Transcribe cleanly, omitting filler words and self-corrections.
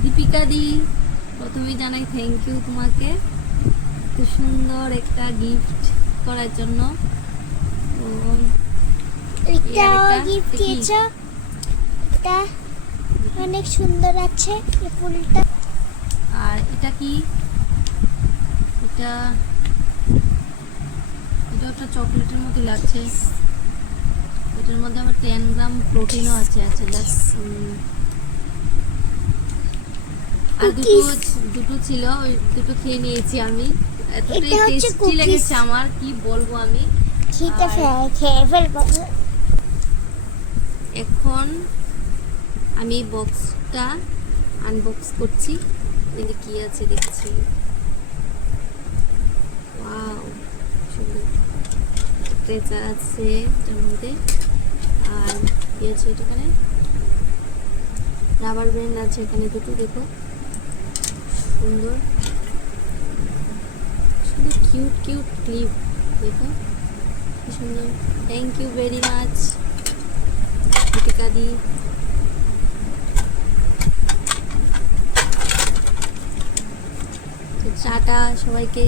দীপিকা দি, প্রথমে জানাই thank you তোমাকে এত সুন্দর একটা গিফট করার জন্য। তো এটাও গিফট দিয়েছো, এটা অনেক সুন্দর আছে এই ফুলটা। আর এটা কি? এটা এটা একটা চকলেটের মতো লাগছে। এটার মধ্যে আবার 10 গ্রাম প্রোটিনও আছে। আচ্ছা জাস্ট আর দুটো ছিল, ওই দুটো খেয়ে নিয়েছি আমি। এতটাই টেস্টি লেগেছে আমার, কি বলবো আমি। খেয়ে ফেলবো। এখন আমি বক্সটা আনবক্স করছি, এতে কি আছে দেখছি। ওয়াও, সুন্দর ট্রেজার আছে এটার মধ্যে। আর কি আছে এখানে? রাবার ব্যান্ড আছে এখানে দুটো, দেখো সুন্দর সুন্দর কিউট কিউট ক্লিপ, দেখো কি সুন্দর। Thank you very much Deepika di. Tata সবাইকে।